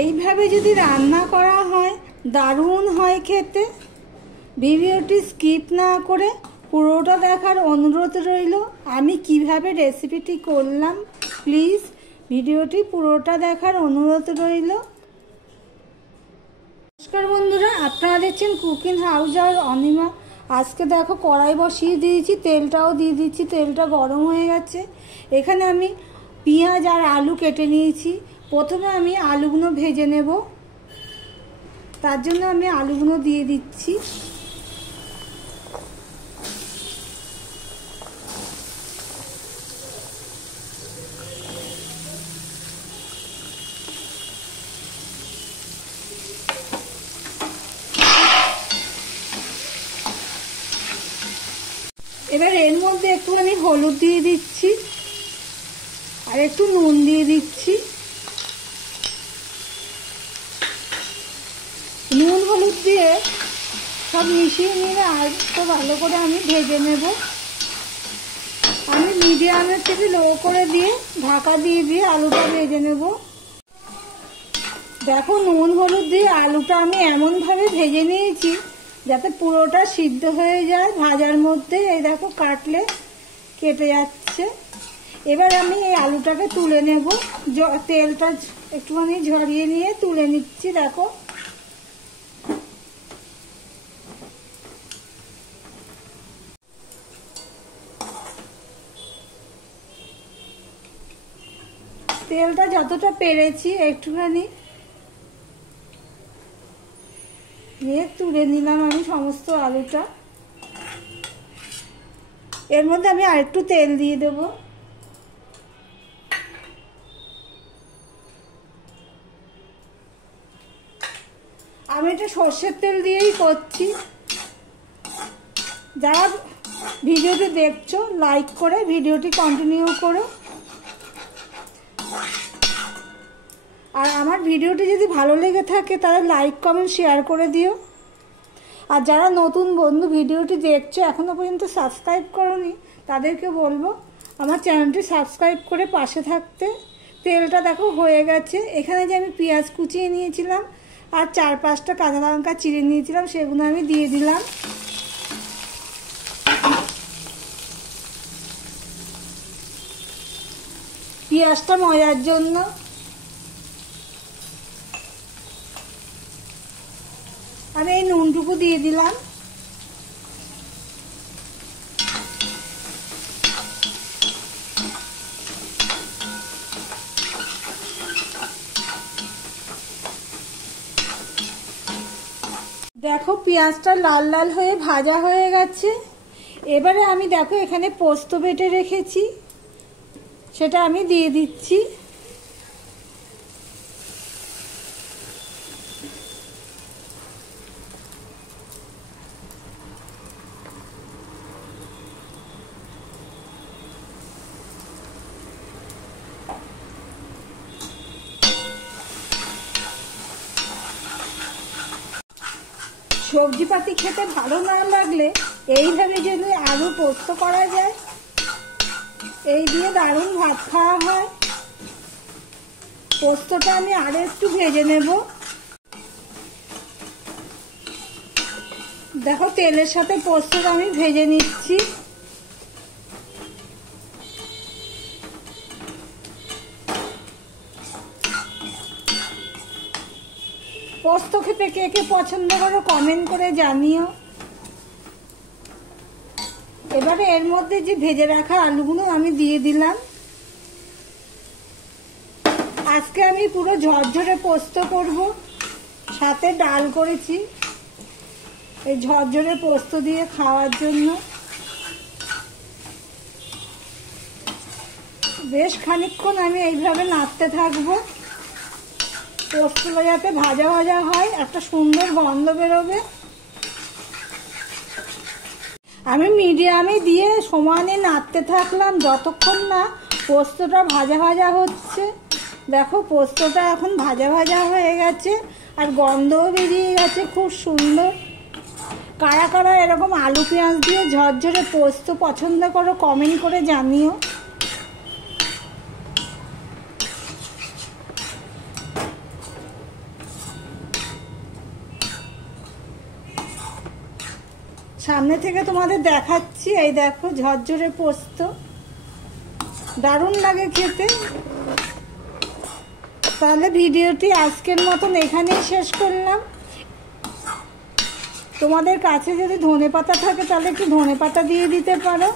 এইভাবে যদি রান্না করা হয় দারুণ হয় খেতে। ভিডিওটি স্কিপ না করে পুরোটা দেখার অনুরোধ রইল। আমি কিভাবে রেসিপিটি করলাম প্লিজ ভিডিওটি পুরোটা দেখার অনুরোধ রইল। নমস্কার বন্ধুরা, আপনারা দেখছেন কুকিং হাউস আর অনিমা। আজকে দেখো কড়াই বসিয়ে দিয়েছি, তেলটাও দিয়ে দিচ্ছি। তেলটা গরম হয়ে গেছে। এখানে আমি পেঁয়াজ আর আলু কেটে নিয়েছি। প্রথমে আমি আলুগুলো ভেজে নেব, তার জন্য আমি আলুগুলো দিয়ে দিচ্ছি। এবার এর মধ্যে একটুখানি হলুদ দিয়ে দিচ্ছি আর একটু নুন দিয়ে দিচ্ছি। নুন হলুদ দিয়ে সব মিশিয়ে নিয়ে আর একটু ভালো করে আমি ভেজে নেব। আমি মিডিয়ামের থেকে লো করে দিয়ে ঢাকা দিয়ে আলুটা ভেজে নেব। দেখো নুন হলুদ দিয়ে আলুটা আমি এমনভাবে ভেজে নিয়েছি যাতে পুরোটা সিদ্ধ হয়ে যায় ভাজার মধ্যে। এই দেখো কাটলে কেটে যাচ্ছে। এবার আমি এই আলুটাকে তুলে নেব। তেলটা একটুখানি ঝরিয়ে নিয়ে তুলে নিচ্ছি। দেখো তেলটা যতটা পেরেছি একটুখানি নিয়ে তুলে নিলাম আমি সমস্ত আলুটা। এর মধ্যে আমি আরেকটু তেল দিয়ে দেব। আমি এটা সর্ষের তেল দিয়েই করছি। যারা ভিডিওটি দেখছো লাইক করে ভিডিওটি কন্টিনিউ করো। আর আমার ভিডিওটি যদি ভালো লেগে থাকে তাহলে লাইক কমেন্ট শেয়ার করে দিও। আর যারা নতুন বন্ধু ভিডিওটি দেখছো এখনো পর্যন্ত সাবস্ক্রাইব করোনি তাদেরকে বলবো আমার চ্যানেলটি সাবস্ক্রাইব করে পাশে থাকতে। তেলটা দেখো হয়ে গেছে। এখানে যে আমি পেঁয়াজ কুচিয়ে নিয়েছিলাম আর 4-5টা কাঁচা লঙ্কা চিড়ে নিয়েছিলাম সেগুলো আমি দিয়ে দিলাম। পেঁয়াজটা মজার জন্য। আমি এই নুনটুকু দিয়ে দিলাম। দেখো পেঁয়াজটা লাল লাল হয়ে ভাজা হয়ে গেছে। এবারে আমি দেখো এখানে পোস্ত বেটে রেখেছি, সেটা আমি দিয়ে দিচ্ছি। সবজিপাতি খেতে ভালো না লাগলে এইভাবে যদি আলু পোস্ত করা যায়, এই দিয়ে দারুণ ভাত খাওয়া হয়। পোস্তটা আমি আরো একটু ভেজে নেব। দেখো তেলের সাথে পোস্তটা আমি ভেজে নিচ্ছি। পোস্ত খেতে কে কে পছন্দ করো কমেন্ট করে জানিও। এবারে এর মধ্যে যে ভেজে রাখা আলুগুলো আমি দিয়ে দিলাম। আজকে আমি পুরো ঝরঝরে পোস্ত করব, সাথে ডাল করেছি এই ঝরঝরে পোস্ত দিয়ে খাওয়ার জন্য। বেশ খানিকক্ষণ আমি এইভাবে নাড়তে থাকবো। পোস্তটা যাতে ভাজা ভাজা হয়, একটা সুন্দর গন্ধ বেরোবে। আমি মিডিয়ামে দিয়ে সমানে নাড়তে থাকলাম যতক্ষণ না পোস্তটা ভাজা ভাজা হচ্ছে। দেখো পোস্তটা এখন ভাজা ভাজা হয়ে গেছে আর গন্ধও বেরিয়ে গেছে খুব সুন্দর। কারা কারা এরকম আলু পেঁয়াজ দিয়ে ঝরঝরে পোস্ত পছন্দ করো কমেন্ট করে জানিও। সামনে থেকে তোমাদের দেখাচ্ছি। এই দেখো ঝরঝরে পোস্ত, দারুণ লাগে খেতে। তাহলে ভিডিওটি আজকের মতন এখানেই শেষ করলাম। তোমাদের কাছে যদি ধনেপাতা থাকে তাহলে একটু ধনেপাতা দিয়ে দিতে পারো।